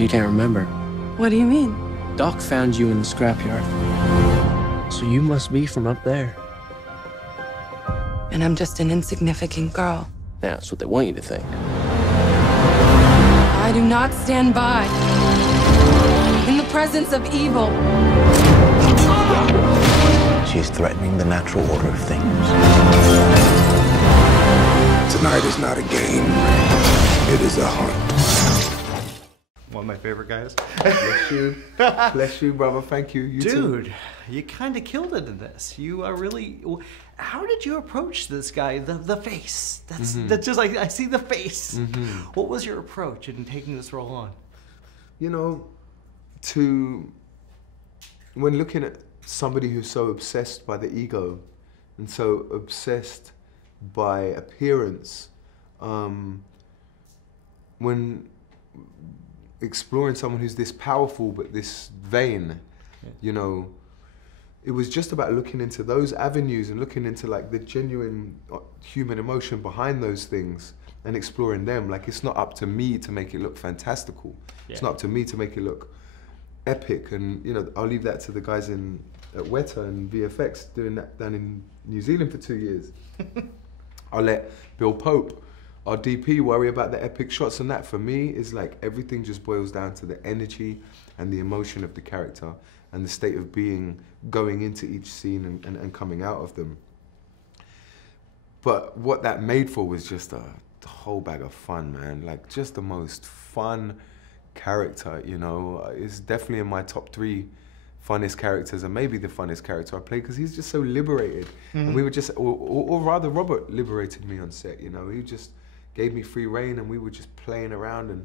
You can't remember. What do you mean? Doc found you in the scrapyard. So you must be from up there. And I'm just an insignificant girl. Yeah, that's what they want you to think. I do not stand by in the presence of evil. She is threatening the natural order of things. Tonight is not a game. It is a hunt. One of my favorite guys. Bless you. Bless you, brother. Thank you. You Dude, too. you kind of killed it in this. You are really... How did you approach this guy? The face. That's just like, I see the face. What was your approach in taking this role on? You know, when looking at somebody who's so obsessed by the ego and so obsessed by appearance, when exploring someone who's this powerful but this vain, you know, it was just about looking into those avenues and looking into like the genuine human emotion behind those things and exploring them. Like, it's not up to me to make it look fantastical. Yeah. It's not up to me to make it look epic. And you know, I'll leave that to the guys at Weta and VFX doing that down in New Zealand for 2 years. I'll let Bill Pope, our DP, worry about the epic shots, and that for me is like everything just boils down to the energy and the emotion of the character and the state of being going into each scene and coming out of them. But what that made for was just a whole bag of fun, man. Like, just the most fun character, you know. It's definitely in my top 3 funnest characters, and maybe the funnest character I played, because he's just so liberated. And we were just, or rather Robert liberated me on set, you know. He just gave me free reign and we were just playing around and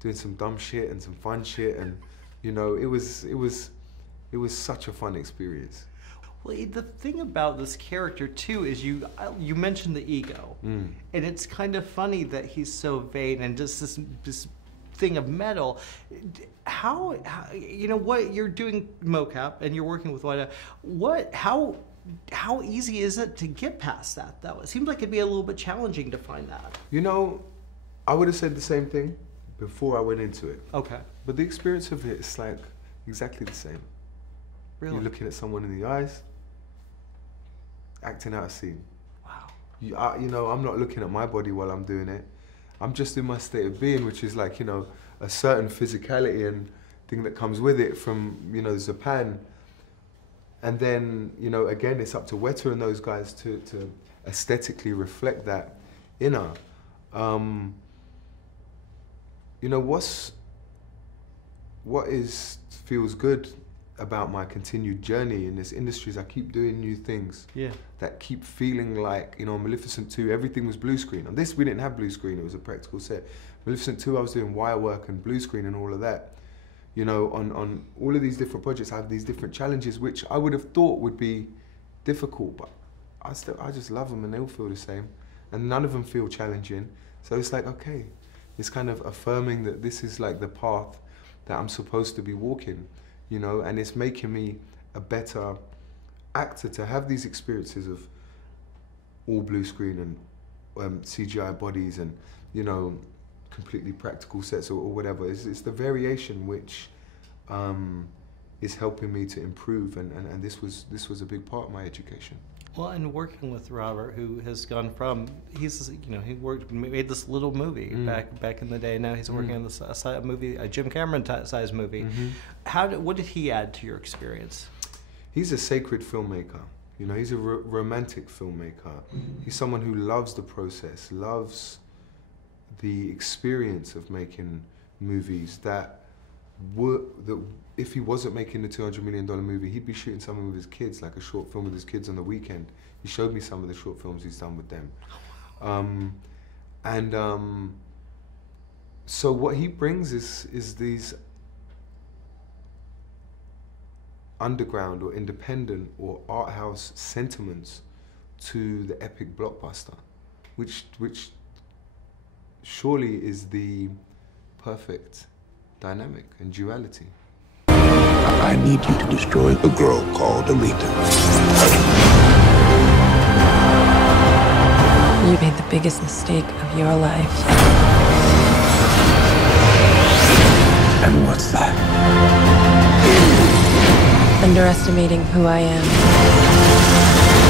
doing some dumb shit and some fun shit, and you know, it was such a fun experience. Well, the thing about this character too is you mentioned the ego, and it's kind of funny that he's so vain and just this thing of metal. How you know what you're doing mocap and you're working with how easy is it to get past that though? It seems like it'd be a little bit challenging to find that. You know, I would have said the same thing before I went into it. Okay. But the experience of it is like exactly the same. Really? You're looking at someone in the eyes, acting out a scene. Wow. You know, I'm not looking at my body while I'm doing it. I'm just in my state of being, which is like, you know, a certain physicality and thing that comes with it from, you know, Japan. And then, you know, again, it's up to Weta and those guys to aesthetically reflect that inner. You know, what feels good about my continued journey in this industry is I keep doing new things that keep feeling like, you know, Maleficent 2, everything was blue screen. On this, we didn't have blue screen, it was a practical set. Maleficent 2, I was doing wire work and blue screen and all of that. You know, on all of these different projects, I have these different challenges, which I would have thought would be difficult, but I just love them and they all feel the same. And none of them feel challenging. So it's like, okay, it's kind of affirming that this is like the path that I'm supposed to be walking, you know, and it's making me a better actor to have these experiences of all blue screen and CGI bodies and, you know, completely practical sets or whatever. It's the variation which is helping me to improve, and this was a big part of my education. Well, and working with Robert, who has gone from, he made this little movie back in the day. Now he's working on this movie, a Jim Cameron size movie. What did he add to your experience? He's a sacred filmmaker. You know, he's a romantic filmmaker. He's someone who loves the process, loves the experience of making movies that if he wasn't making the $200 million movie, he'd be shooting something with his kids, like a short film with his kids on the weekend. He showed me some of the short films he's done with them. So what he brings is these underground or independent or art house sentiments to the epic blockbuster, which surely is the perfect dynamic and duality. I need you to destroy a girl called Alita. You made the biggest mistake of your life. And what's that? Underestimating who I am.